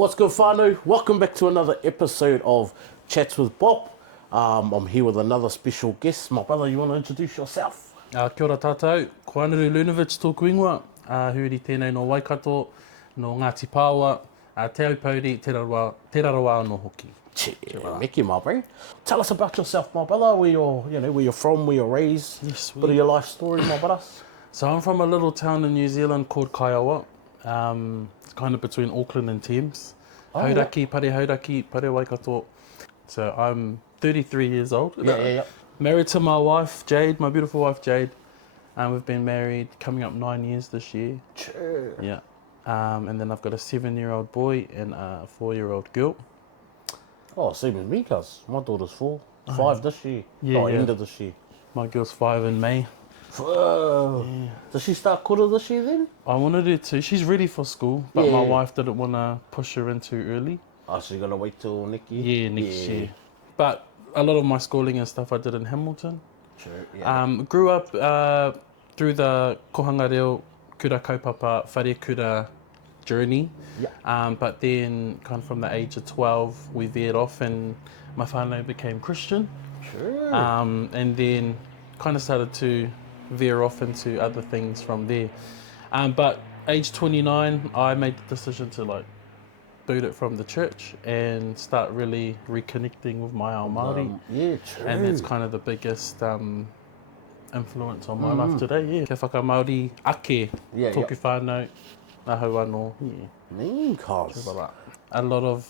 What's good, whānau? Welcome back to another episode of Chats with Bop. I'm here with another special guest. My brother, you want to introduce yourself? Kia ora tātou, ko Anaru Lunjevich tōku ingoa, huri tēnei no Waikato, no Ngāti Pāua, te aupauri, te raroa no hoki. Meki, my bro. Tell us about yourself, my brother. Where you're from, where you're raised. Yes, Bit of your life story, my brother. So I'm from a little town in New Zealand called Kaiawa. It's kind of between Auckland and Thames. Hauraki, pare Waikato. So I'm 33 years old. Yeah. Married to my wife, Jade, my beautiful wife, Jade. We've been married coming up 9 years this year. True. Yeah. And then I've got a 7-year-old boy and a 4-year-old girl. Oh, same as me, cuz. My daughter's 4. 5 this year. Yeah. End of this year. My girl's 5 in May. Whoa. Yeah. Does she start kura this year then? I wanted her to. She's ready for school, but Yeah. my wife didn't want to push her in too early. Oh, so you're going to wait till next year? Yeah, next year. But a lot of my schooling and stuff I did in Hamilton. True, yeah. Grew up through the kohanga reo kura kaupapa whare kura journey. Yeah. But then kind of from the age of 12, we veered off and my whānau became Christian. Sure. And then kind of started to veer off into other things from there. But age 29, I made the decision to boot it from the church and start really reconnecting with my ao Māori. Yeah, true. And that's kind of the biggest influence on my life today. Yeah. Ke whaka Māori ake, tōku whānau, ahau anō. Yeah. Mean cuz. A lot of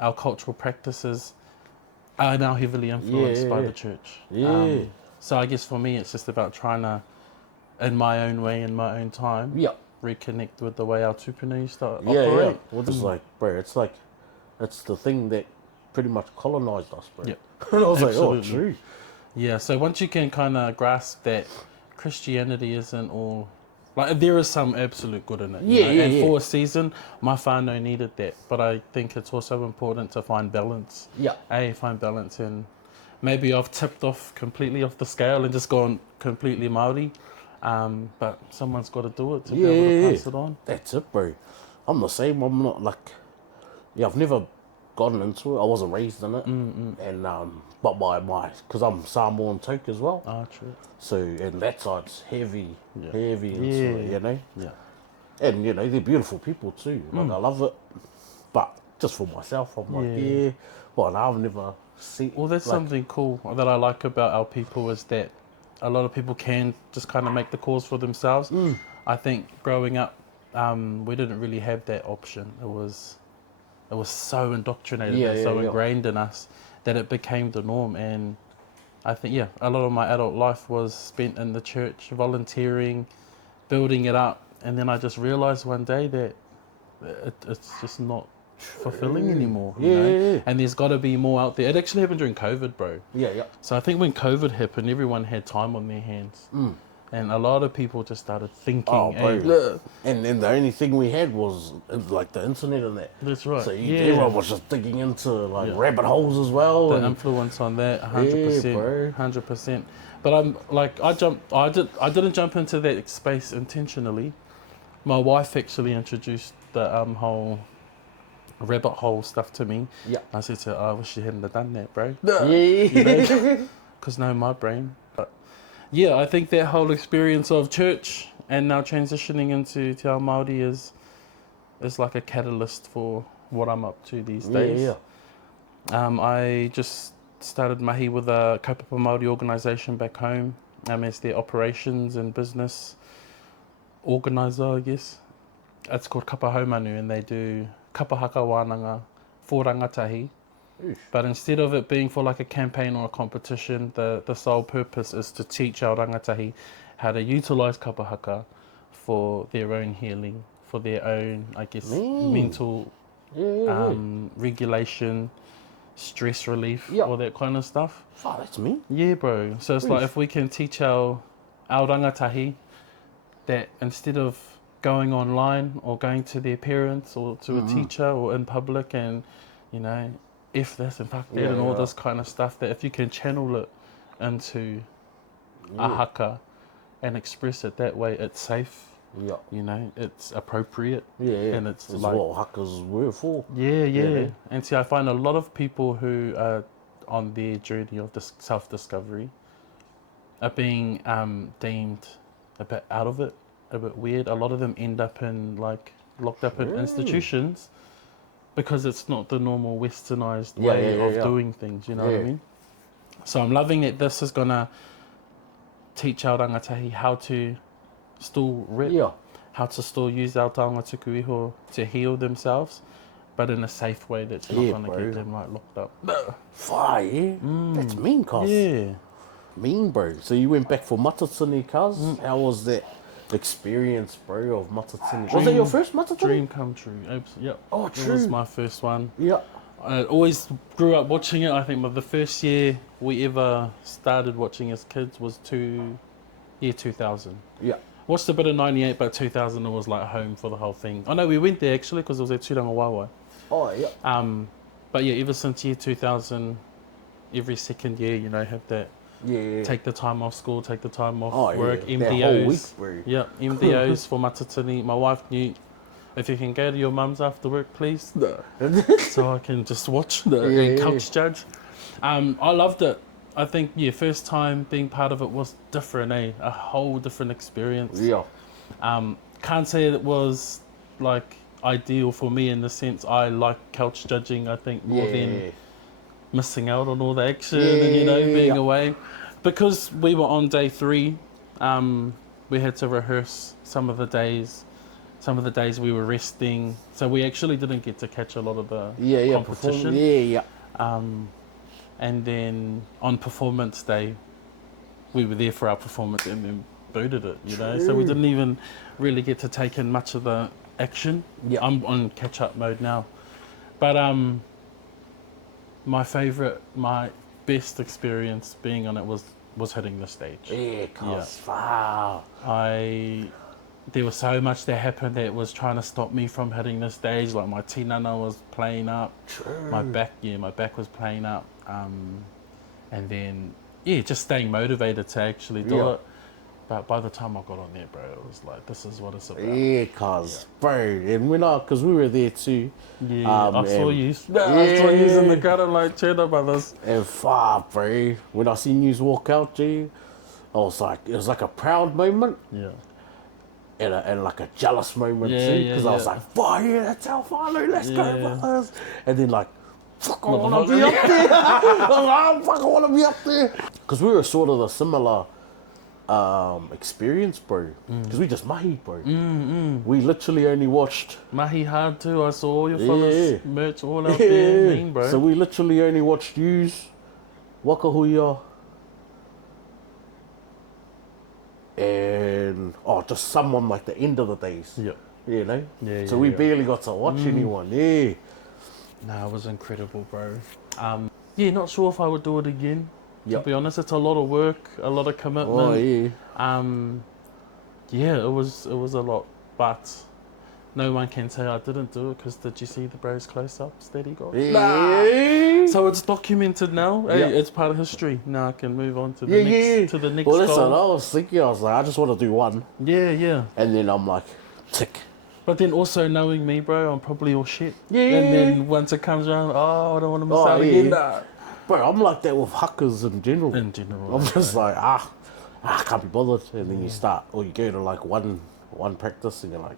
our cultural practices are now heavily influenced by the church. Yeah. So I guess for me, it's just about trying to, in my own way, in my own time, reconnect with the way our tupuna used to operate. Yeah. Well, this is it's the thing that pretty much colonised us, bro. Yeah. And I was Absolutely. like, oh, true. Yeah, so once you can kind of grasp that Christianity isn't all... there is some absolute good in it. And for a season, my whānau needed that. But I think it's also important to find balance. Yeah. Find balance in... Maybe I've tipped off completely off the scale and just gone completely Māori. But someone's got to do it to be able to pass it on. That's it, bro. I'm the same. I'm not I've never gotten into it. I wasn't raised in it. And but because I'm Samoan Toke as well. Ah, true. So, and that side's heavy into it, Yeah. And, they're beautiful people too. I love it. But just for myself, I'm well, no, I've never seen... Well, that's something cool that I like about our people is that a lot of people can just kind of make the calls for themselves. I think growing up, we didn't really have that option. It was so indoctrinated and so ingrained in us that it became the norm. And I think, a lot of my adult life was spent in the church, volunteering, building it up. And then I just realized one day that it's just not fulfilling anymore. You know? And there's got to be more out there. It actually happened during COVID, bro. Yeah. So I think when COVID happened, everyone had time on their hands. And a lot of people just started thinking. Oh, bro. And then the only thing we had was the internet and that. That's right. So everyone was just digging into rabbit holes as well. The influence on that, 100%. 100%. But I didn't jump into that space intentionally. My wife actually introduced the whole rabbit hole stuff to me. Yeah. I said to her, I wish you hadn't have done that, bro. Yeah. Because my brain. But I think that whole experience of church and now transitioning into Te Ao Māori is like a catalyst for what I'm up to these days. I just started mahi with a kaupapa Māori organisation back home as their operations and business organiser, I guess. It's called Kapa Haka, and they do Kapa Haka wānanga for rangatahi. But instead of it being for like a campaign or a competition, the sole purpose is to teach our rangatahi how to utilise Kapa Haka for their own healing, for their own, I guess, mental regulation, stress relief, all that kind of stuff. Oh, that's me. Yeah, bro. So it's like if we can teach our rangatahi that instead of going online or going to their parents or to a teacher or in public and, if this and fuck that and all this kind of stuff, that if you can channel it into a haka and express it that way, it's safe Yeah. You know, it's appropriate. Yeah. And it's That's like, what Hakas were for. yeah. And see, I find a lot of people who are on their journey of this self-discovery are being deemed a bit out of it, a bit weird. A lot of them end up in like locked up in institutions because it's not the normal westernized way of doing things, you know what I mean? So I'm loving that this is gonna teach our rangatahi how to still rip, how to still use our taonga tuku iho to heal themselves, but in a safe way that's not gonna get them like locked up. Fire, that's mean, cuz. Yeah. Mean, bro. So you went back for Matatini, cuz? How was that experience, bro, of Matatini? Was that your first Matatini? Dream come true. Yep. Oh, true. It was my first one. Yeah. I always grew up watching it. I think the first year we ever started watching as kids was year 2000. Yeah. Watched a bit of 98, but 2000 was like home for the whole thing. I know we went there actually because it was at Turanga Wawa. Oh, yeah. But yeah, ever since year 2000, every second year, you know, have that. Yeah. Take the time off school, take the time off work, yeah. MDOs. That whole week, bro. Yeah, MDOs for Matatini. My wife knew, if you can go to your mum's after work, please. No. So I can just watch and couch judge. I loved it. I think, first time being part of it was different, a whole different experience. Yeah. Can't say it was like ideal for me in the sense I like couch judging, I think, more than missing out on all the action and, being away. Because we were on day 3, we had to rehearse some of the days. Some of the days we were resting. So we actually didn't get to catch a lot of the competition. And then on performance day, we were there for our performance and then booted it, you know. So we didn't even really get to take in much of the action. Yeah. I'm on catch-up mode now. But my best experience being on it was hitting the stage. Wow. There was so much that happened that was trying to stop me from hitting the stage. Like my tinana was playing up. True. My back was playing up. And then, just staying motivated to actually do it. But by the time I got on there, bro, it was like, this is what it's about. Bro, and because we were there too. I saw you. I saw you in the garden like Cheddar Brothers. And bro, when I seen you walk out, G, I was like, it was like a proud moment. Yeah. And like a jealous moment too, because I was like, that's our follow, let's go, brothers. And then like, fuck, I want to be up there. I want to be up there. Because we were sort of the similar experience, bro. Because we just mahi, bro. We literally only watched. Mahi hard too. I saw all your fellas merch all out there, mean, bro. So we literally only watched yous, Wakahuia, and just someone like the end of the days. Yeah. You know? So we barely got to watch anyone. Yeah. Nah, it was incredible, bro. Not sure if I would do it again. Yep. To be honest, it's a lot of work, a lot of commitment. It was a lot, but no one can say I didn't do it because did you see the bros close-ups that he got? Yeah. So it's documented now. Hey, it's part of history. Now I can move on to the next Well, listen, goal. I was thinking, I was like, I just want to do one. Yeah. And then I'm like, tick. But then also knowing me, bro, I'm probably all shit. Yeah. And then once it comes around, I don't want to miss out again. Nah. Bro, I'm like that with hackers in general. I'm just like, I can't be bothered. And then you start, or you go to like one practice and you're like,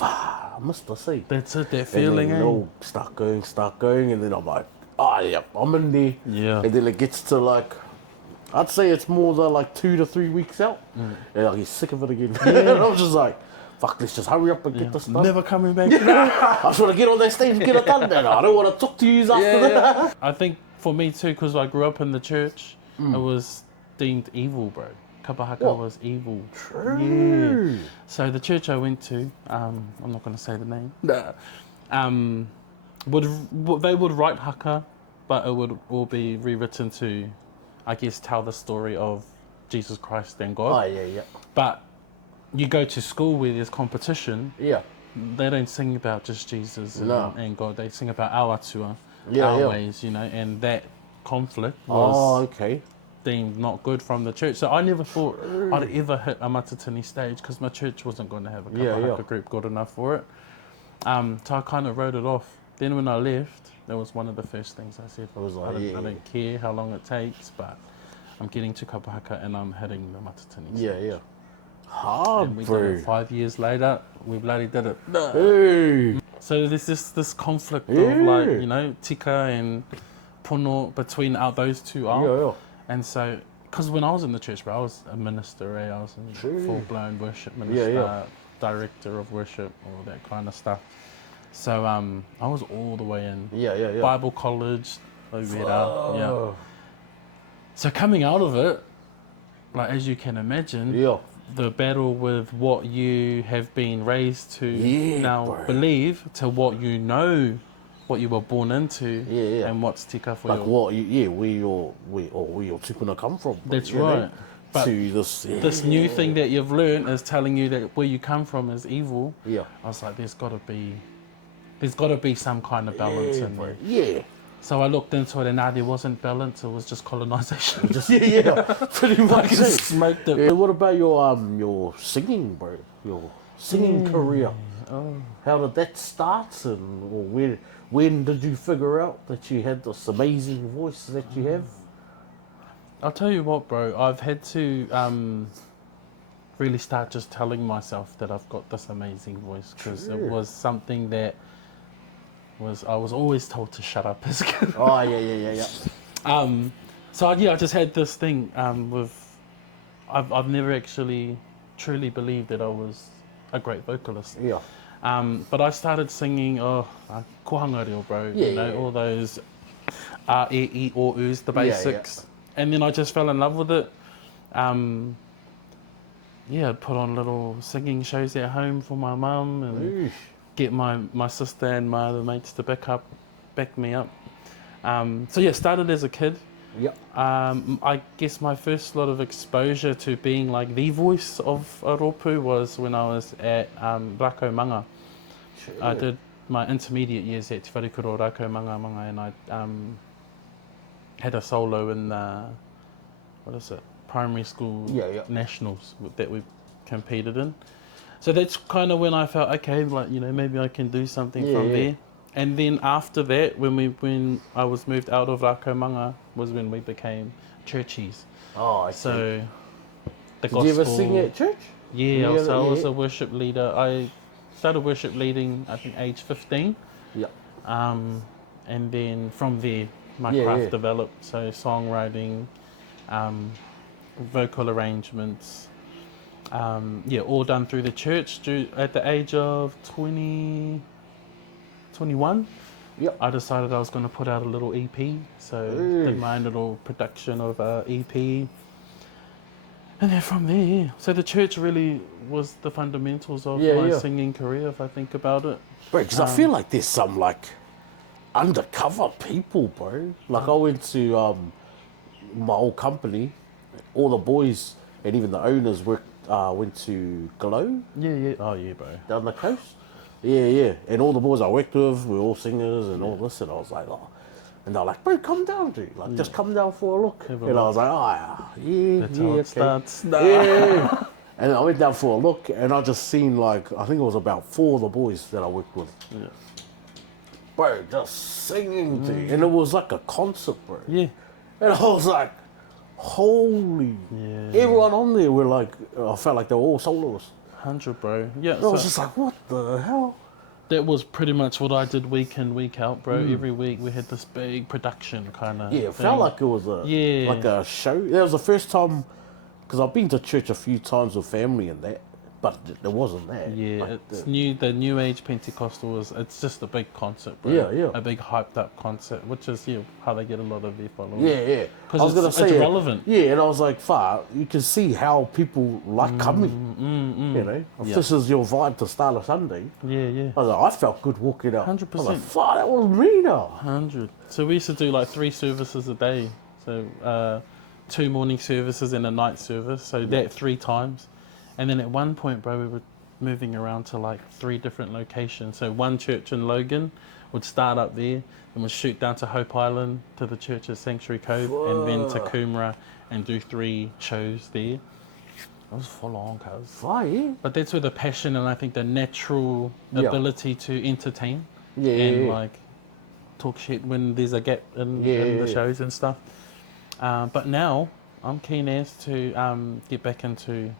I missed the seat. That's it, that feeling, and then, start going. And then I'm like, I'm in there. Yeah. And then it gets to like, I'd say it's more than like 2 to 3 weeks out. And I get sick of it again. And I'm just like, fuck, let's just hurry up and get this done. Never coming back. I just want to get on that stage and get it done. Then I don't want to talk to you after that. I think for me too, because I grew up in the church, it was deemed evil, bro. Kapa Haka was evil. True. Yeah. So the church I went to, I'm not going to say the name. They would write Haka, but it would all be rewritten to, I guess, tell the story of Jesus Christ and God. But you go to school where there's competition. Yeah. They don't sing about just Jesus and God. They sing about our atua, ways, and that conflict was deemed not good from the church. So I never thought I'd ever hit a Matatini stage because my church wasn't going to have a Kapa Haka group good enough for it. So I kind of wrote it off. Then when I left, that was one of the first things I said. I was like, I don't care how long it takes, but I'm getting to Kapa Haka and I'm hitting the Matatini stage. Yeah. Hard, and we bro. did it 5 years later. We bloody did it. Hey. So there's this conflict of like, you know, tika and pono between those two are. And so, because when I was in the church, bro, I was a minister, I was a full-blown worship minister, director of worship, all that kind of stuff. So I was all the way in. Bible college, So coming out of it, like as you can imagine, the battle with what you have been raised to believe to what you know, what you were born into, and what's tika for like what where your tupuna come from. That's right. Know? But to this new thing that you've learned is telling you that where you come from is evil. I was like, there's got to be some kind of balance in there. So I looked into it and there wasn't balance, it was just colonization. Pretty much. Smoked it. What about your singing, bro? Your singing career? How did that start, and when did you figure out that you had this amazing voice that you have? I'll tell you what, bro, I've had to really start just telling myself that I've got this amazing voice, because it was something that I was always told to shut up as a kid. So I just had this thing I've never actually truly believed that I was a great vocalist. But I started singing kohanga reo, bro. All those e, or oo's, the basics. And then I just fell in love with it. I'd put on little singing shows at home for my mum and get my sister and my other mates to back me up. Started as a kid. I guess my first lot of exposure to being like the voice of a ropu was when I was at Rakomanga. I did my intermediate years at Te Wharikuro Rakomanga, and I had a solo in primary school nationals that we competed in. So that's kind of when I felt, okay, like, you know, maybe I can do something from there. And then after that, when I was moved out of Rakomanga, was when we became churchies. I see. So the gospel. Did you ever sing at church? I was a worship leader. I started worship leading, I think, age 15. And then from there, my craft developed. So songwriting, vocal arrangements, all done through the church. At the age of 21, I decided I was going to put out a little EP. So did my own little production of an EP. And then from there, so the church really was the fundamentals of my singing career, if I think about it. Bro, because I feel like there's some like undercover people, bro. Like I went to my old company, all the boys and even the owners went to Glow. Oh yeah, bro. Down the coast. And all the boys I worked with were all singers and all this, and I was like, and they're like, bro, come down, dude. Like, just come down for a look. And I was like, That's how it starts. And I went down for a look, and I just seen like, I think it was about 4 of the boys that I worked with. Bro, just singing, dude. And it was like a concert, bro. And I was like, holy. Everyone on there were like, I felt like they were all soloists. 100, bro. I was just like, what the hell? That was pretty much what I did week in, week out, bro. Every week we had this big production kind of it felt like it was like a show. That was the first time, because I've been to church a few times with family and that, but it wasn't that. It's the new age Pentecostal it's just a big concert, bro. A big hyped up concert, which is how they get a lot of their followers. Because it's relevant. And I was like, you can see how people like coming. You know, if this is your vibe to start a Sunday. I was like, I felt good walking out. 100%. I was like, that was me now. 100. So we used to do like 3 services a day. So 2 morning services and a night service. So that 3 times. And then at one point, bro, we were moving around to like 3 different locations. So one church in Logan would start up there and would shoot down to Hope Island to the church at Sanctuary Cove and then to Coomera and do 3 shows there. It was full on, cuz. Fire. But that's where the passion and I think the natural ability to entertain and like talk shit when there's a gap in the shows and stuff. But now I'm keen as to get back into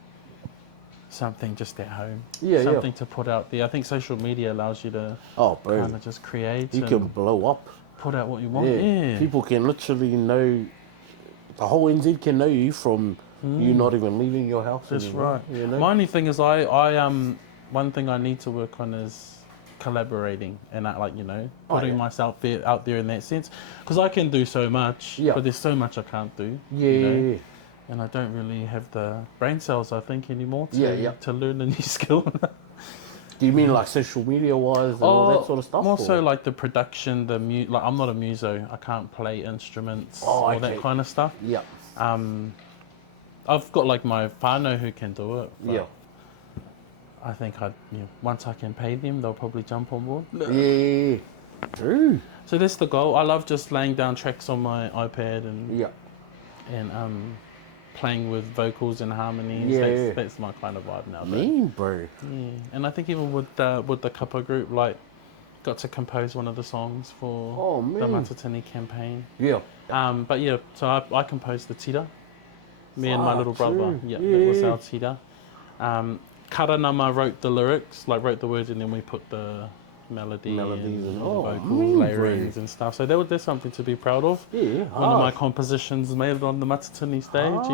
something just at home. Something to put out there. I think social media allows you to kind of just create. You can blow up. Put out what you want. Yeah. People can literally know, the whole NZ can know you from you not even leaving your house. That's anymore, right. You know? My only thing is I one thing I need to work on is collaborating and putting myself out there in that sense, because I can do so much, but there's so much I can't do. And I don't really have the brain cells, I think, anymore to learn a new skill. Do you mean like social media wise and all that sort of stuff? More so like the production, like I'm not a muso, I can't play instruments, all that kind of stuff. I've got like my whānau who can do it. I think once I can pay them, they'll probably jump on board. True. So that's the goal. I love just laying down tracks on my iPad and playing with vocals and harmonies. That's my kind of vibe now. Bro. Yeah. And I think even with the Kapa group, like, got to compose one of the songs for the Matatini campaign. But yeah, so I composed the tira. Me and my little brother. That was our tira. Karanama wrote the lyrics, like wrote the words, and then we put the melodies and the vocals, layerings and stuff. So there's something to be proud of. One of my compositions made it on the Matatini stage.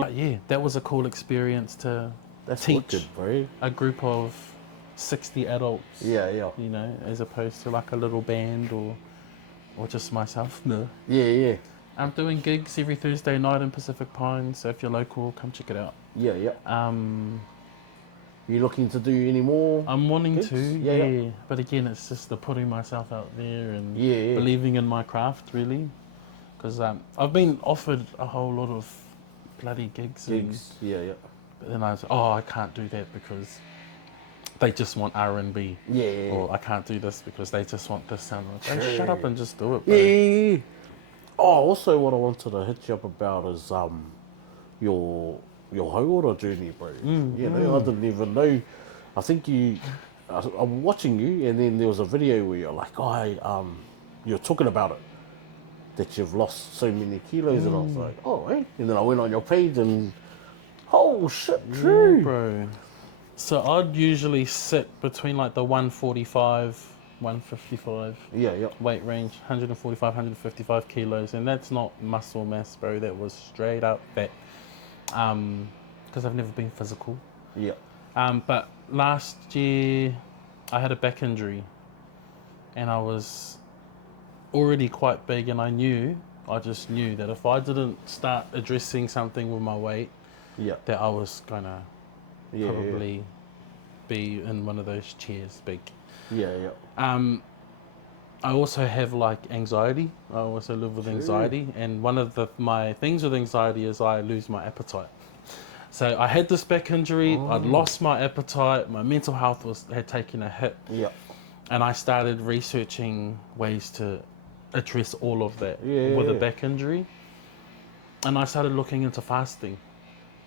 That was a cool experience to teach a group of 60 adults. You know, as opposed to like a little band or just myself. I'm doing gigs every Thursday night in Pacific Pines, so if you're local, come check it out. You looking to do any more? I'm wanting to, but again, it's just the putting myself out there and believing in my craft, really. Because I've been offered a whole lot of bloody gigs. But then I was I can't do that because they just want R&B. Or I can't do this because they just want this sound. Like, shut up and just do it, bro. Also what I wanted to hit you up about is your hauora journey, bro. You know, I didn't even know. I think I'm watching you, and then there was a video where you're like, you're talking about it, that you've lost so many kilos, and I was like, and then I went on your page and, oh shit, true. Bro. So I'd usually sit between like the 145, 155 weight range, 145, 155 kilos, and that's not muscle mass, bro. That was straight up fat. Because I've never been physical. But last year I had a back injury, and I was already quite big, and I just knew that if I didn't start addressing something with my weight, that I was gonna probably be in one of those chairs big. I also have like anxiety. I also live with anxiety, and one of my things with anxiety is I lose my appetite. So I had this back injury, I'd lost my appetite, my mental health had taken a hit. And I started researching ways to address all of that with a back injury. And I started looking into fasting.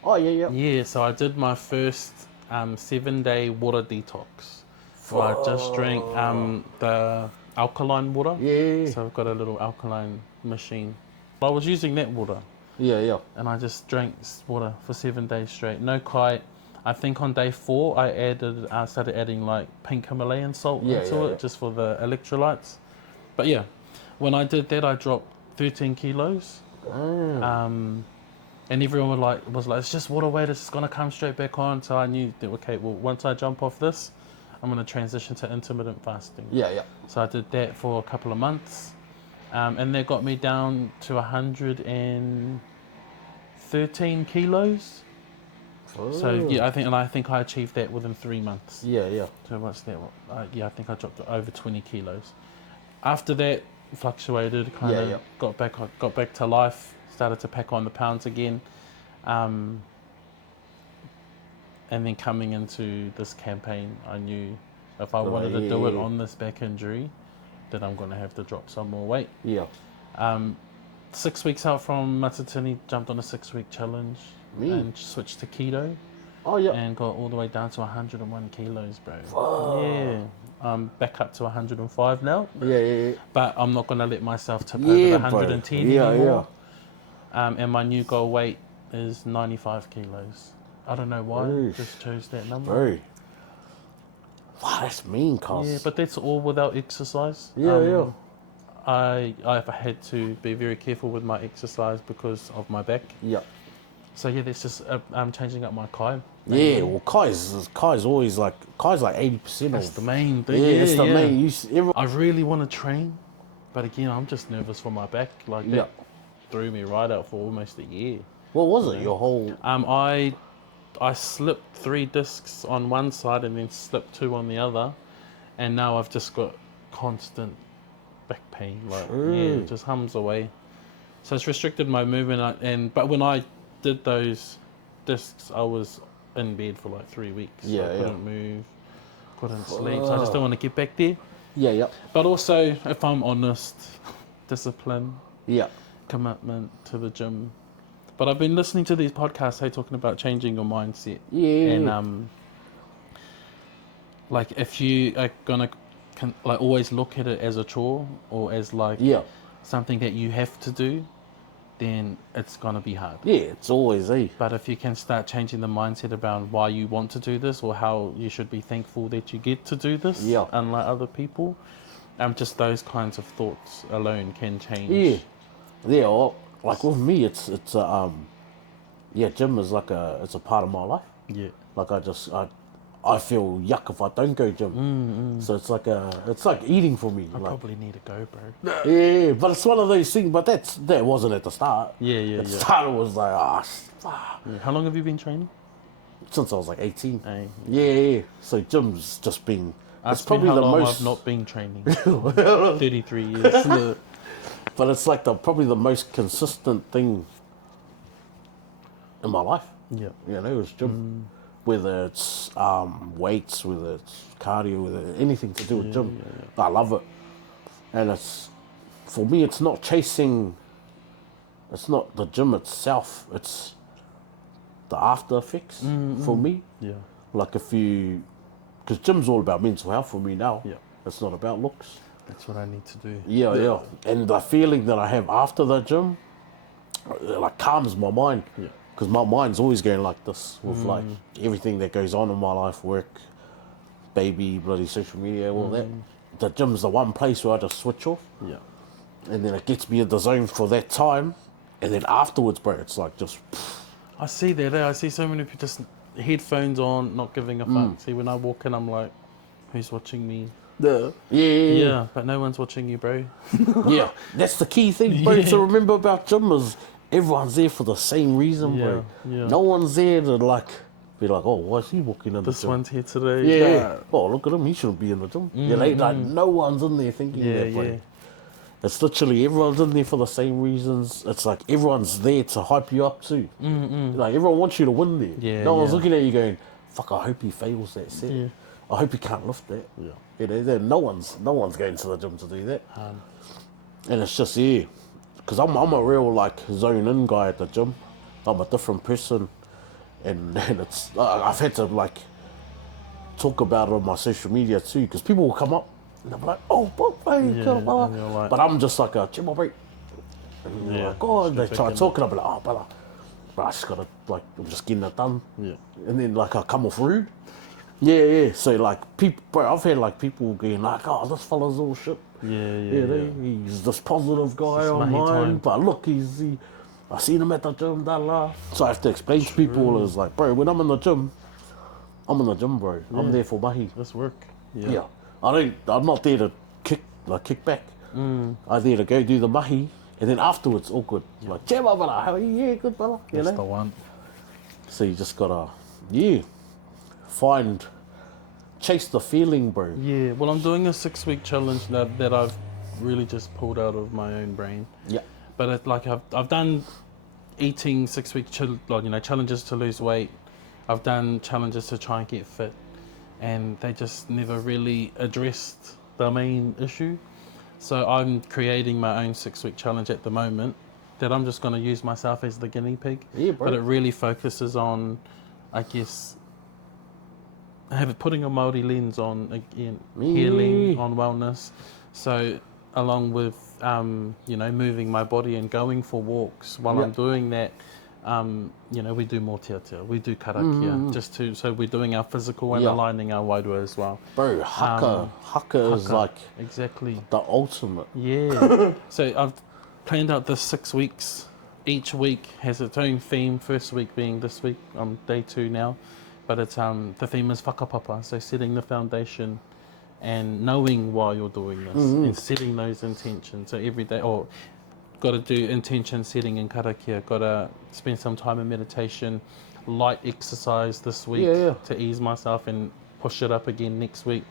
So I did my first 7-day water detox. So I just drank the alkaline water. So I've got a little alkaline machine. I was using that water. And I just drank water for 7 days straight. No kite. I think on day 4 I started adding like pink Himalayan salt into it just for the electrolytes. But yeah, when I did that, I dropped 13 kilos. And everyone was like, it's just water weight, it's gonna come straight back on. So I knew that, okay, well, once I jump off this, I'm gonna transition to intermittent fasting. So I did that for a couple of months. And that got me down to 113 kilos. So I think I achieved that within 3 months. So what's that? I think I dropped over 20 kilos. After that, fluctuated, got back to life, started to pack on the pounds again. And then coming into this campaign, I knew if I wanted to do it on this back injury, that I'm going to have to drop some more weight. 6 weeks out from Matatini, jumped on a 6-week challenge and switched to keto. Oh, yeah. And got all the way down to 101 kilos, bro. Whoa. Yeah. I'm back up to 105 now. Yeah. But I'm not going to let myself tip over the 110 anymore. And my new goal weight is 95 kilos. I don't know why. Oof. Just chose that number. Bro. Wow, that's mean, cuz. Yeah, but that's all without exercise. Yeah. I've had to be very careful with my exercise because of my back. Yeah. So yeah, that's just I'm changing up my Kai. Yeah, well, Kai's always like 80%. That's the main thing. Yeah, it's the main. I really want to train, but again, I'm just nervous for my back. Like that threw me right out for almost a year. What was it? Your whole? I slipped 3 discs on one side and then slipped 2 on the other, and now I've just got constant back pain. Like it just hums away. So it's restricted my movement. But when I did those discs, I was in bed for like 3 weeks. Yeah, I couldn't move, couldn't sleep. So I just don't want to get back there. Yeah. But also, if I'm honest, discipline, Yeah. commitment to the gym. But I've been listening to these podcasts, talking about changing your mindset. Yeah. And like if you are gonna like always look at it as a chore or as like something that you have to do, then it's gonna be hard. Yeah, it's always But if you can start changing the mindset about why you want to do this or how you should be thankful that you get to do this, unlike other people, just those kinds of thoughts alone can change. Yeah. Well, like with me, it's gym is it's a part of my life. Yeah. Like I feel yuck if I don't go gym. So it's like eating for me. I probably need to go, bro. Yeah, but it's one of those things. But that wasn't at the start. Yeah. At the start, it was like, Yeah. How long have you been training? Since I was like 18. Hey. Yeah. So gym's just been. It's probably how the long most. I've not been training. 33 years. But it's like probably the most consistent thing in my life. Yeah. You know, it's gym. Whether it's weights, whether it's cardio, whether anything to do with gym. I love it. And it's, for me, it's not chasing, it's not the gym itself, it's the after effects for me. Yeah. Like because gym's all about mental health for me now. Yeah. It's not about looks. That's what I need to do. Yeah. And the feeling that I have after the gym, like calms my mind. Yeah. Because my mind's always going like this with like everything that goes on in my life, work, baby, bloody social media, all that. The gym's the one place where I just switch off. Yeah. And then it gets me in the zone for that time. And then afterwards, bro, it's like just... I see that. I see so many people just headphones on, not giving a fuck. See, when I walk in, I'm like, who's watching me? Yeah, but no one's watching you, bro. Yeah, that's the key thing, bro, to remember about gym is everyone's there for the same reason, bro. Yeah. No one's there to like be like, oh, why is he walking in the This gym? one's here today. Yeah. Oh, look at him, he shouldn't be in the gym. Like no one's in there thinking that, bro. It's literally everyone's in there for the same reasons. It's like everyone's there to hype you up too. Like everyone wants you to win there. Yeah, no one's looking at you going, fuck, I hope he fails that set. Yeah. I hope he can't lift that. Yeah. You know, no one's going to the gym to do that. And it's just, because I'm a real like zone in guy at the gym. I'm a different person, and it's I've had to like talk about it on my social media too, because people will come up and they'll be like, oh, Boppa, like, but I'm just like a chill break. And they're like, oh, they try talking, I'll be like, oh, brother, but I just gotta like, I'm just getting it done. Yeah. And then like I come off rude. Yeah. So like people, bro, I've had like people going like, oh, this fella's all shit. Yeah. He's this positive guy online, time. but look, I seen him at the gym, So I have to explain to people, it's like, bro, when I'm in the gym, bro. I'm there for mahi. This work. Yeah. I'm not there to kick back. I'm there to go do the mahi, and then afterwards, all good. Like, yeah, brother, how are you? Yeah, good, brother. That's the one. So you just gotta, chase the feeling, bro. Yeah, well, I'm doing a 6-week challenge that I've really just pulled out of my own brain. Yeah. But I've done eating 6-week challenges to lose weight. I've done challenges to try and get fit, and they just never really addressed the main issue. So I'm creating my own 6-week challenge at the moment, that I'm just going to use myself as the guinea pig. Yeah, bro. But it really focuses on, I guess, putting a Māori lens on, again, healing, on wellness. So along with, moving my body and going for walks while I'm doing that, we do more tiatia, we do karakia, so we're doing our physical and aligning our wairua as well. Bro, haka is like exactly the ultimate. Yeah. So I've planned out this 6 weeks. Each week has its own theme. First week being this week, I'm day 2 now, but it's the theme is whakapapa, so setting the foundation and knowing why you're doing this and setting those intentions. So every day, got to do intention setting in karakia, got to spend some time in meditation, light exercise this week to ease myself and push it up again next week.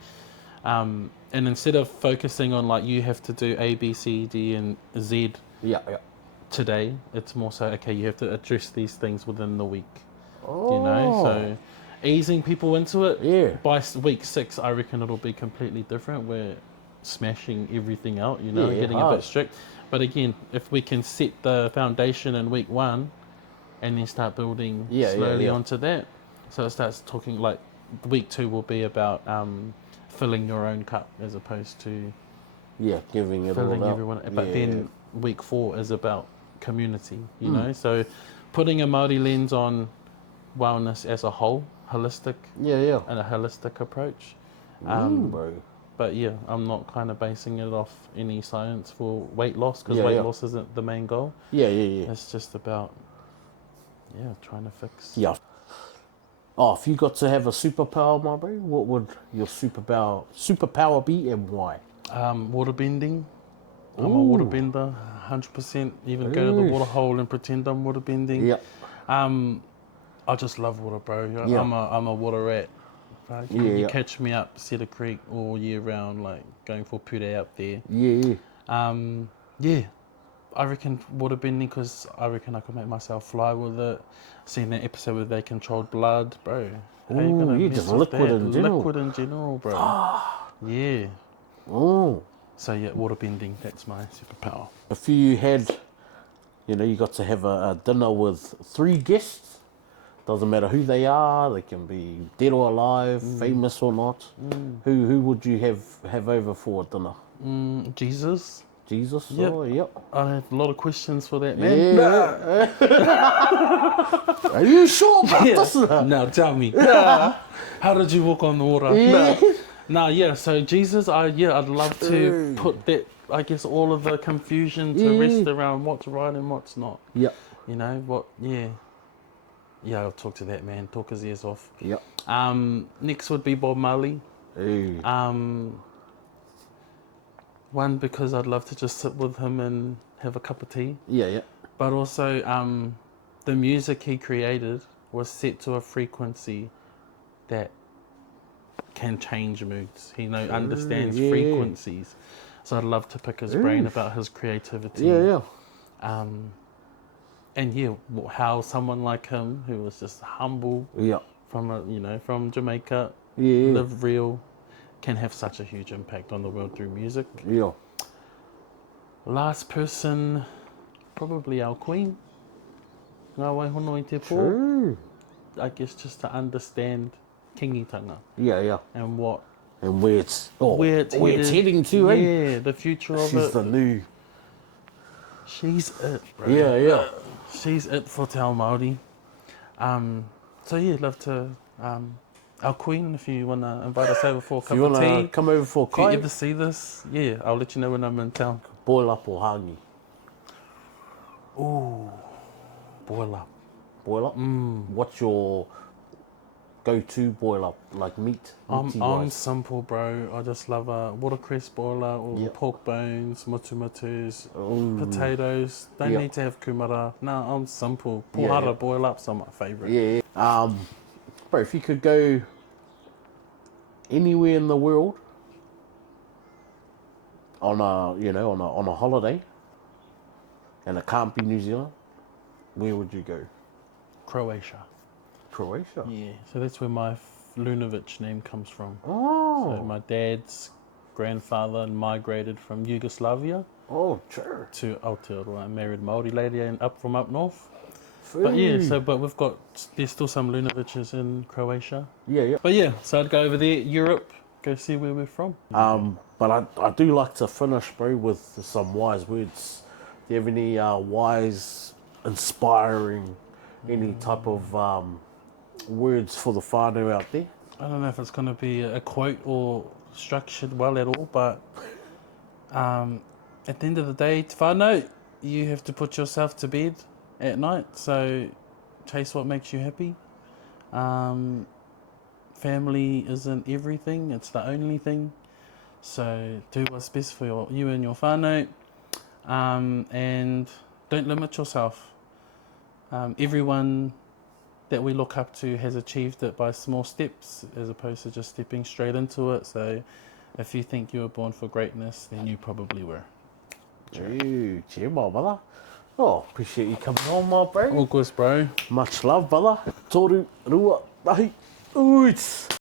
And instead of focusing on like you have to do A, B, C, D and Z today, it's more so, okay, you have to address these things within the week. So easing people into it. By week 6, I reckon it'll be completely different. We're smashing everything out, getting a bit strict. But again, if we can set the foundation in week 1 and then start building slowly onto that, so it starts talking like week 2 will be about filling your own cup as opposed to giving it filling all everyone. But then week 4 is about community, so putting a Māori lens on wellness as a whole, holistic, and a holistic approach. Bro. But yeah, I'm not kind of basing it off any science for weight loss, because weight loss isn't the main goal. It's just about trying to fix. If you got to have a superpower, my bro, what would your superpower be and why? Water bending. I'm a water bender, 100%. Even go to the water hole and pretend I'm water bending. I just love water, bro. I'm a water rat. Right? You catch me up Cedar Creek all year round, like going for pure up there. I reckon water bending, because I reckon I could make myself fly with it. Seen that episode where they controlled blood, bro. How you gonna mess just with liquid that? in general. Liquid in general, bro. Yeah. So yeah, water bending, that's my superpower. If you had, you got to have a dinner with 3 guests, doesn't matter who they are, they can be dead or alive, famous or not. Who would you have over for dinner? Jesus. Jesus? Yep. Oh, yep. I have a lot of questions for that, man. Are you sure about this? Now tell me. How did you walk on the water? So Jesus, I'd love to put that, I guess, all of the confusion to rest around what's right and what's not. I'll talk to that man, talk his ears off. Next would be Bob Marley. One, because I'd love to just sit with him and have a cup of tea. But also, the music he created was set to a frequency that can change moods. He understands frequencies. So I'd love to pick his brain about his creativity. And how someone like him, who was just humble, from Jamaica, live real, can have such a huge impact on the world through music. Last person, probably our queen. Ngā waihono I te pō. I guess just to understand kingitanga. And what... And where it's heading to, the future of it. She's the new... She's it, bro. She's it for Te Ao Māori. Love to... our queen, if you want to invite us over for a cup of tea. Come over for a kai. If you ever see this, I'll let you know when I'm in town. Boil up or hangi? Ooh, boil up. Boil up? What's your go-to boil up, like meat? I'm simple, bro. I just love a watercress boiler or pork bones, mutus, potatoes. Don't need to have kumara. No, I'm simple. Pohara boil ups are my favourite. Bro, if you could go anywhere in the world on a holiday, and it can't be New Zealand, where would you go? Croatia. Croatia? Yeah, so that's where my Lunjevich name comes from. Oh. So my dad's grandfather migrated from Yugoslavia Oh, sure. to Aotearoa, married a Māori lady and from up north. But yeah, but there's still some Lunoviches in Croatia. Yeah. But yeah, so I'd go over there, Europe, go see where we're from. But I do like to finish, bro, with some wise words. Do you have any wise, inspiring, any type of words for the whānau out there? I don't know if it's going to be a quote or structured well at all, but at the end of the day, te whānau, you have to put yourself to bed at night, so chase what makes you happy. Family isn't everything, it's the only thing. So do what's best for you and your whānau, and don't limit yourself. Everyone that we look up to has achieved it by small steps as opposed to just stepping straight into it. So if you think you were born for greatness, then you probably were. Cheer, my brother. Oh, appreciate you coming on, my bro. All good, bro. Much love, brother. Toru, rua, tahi, uits.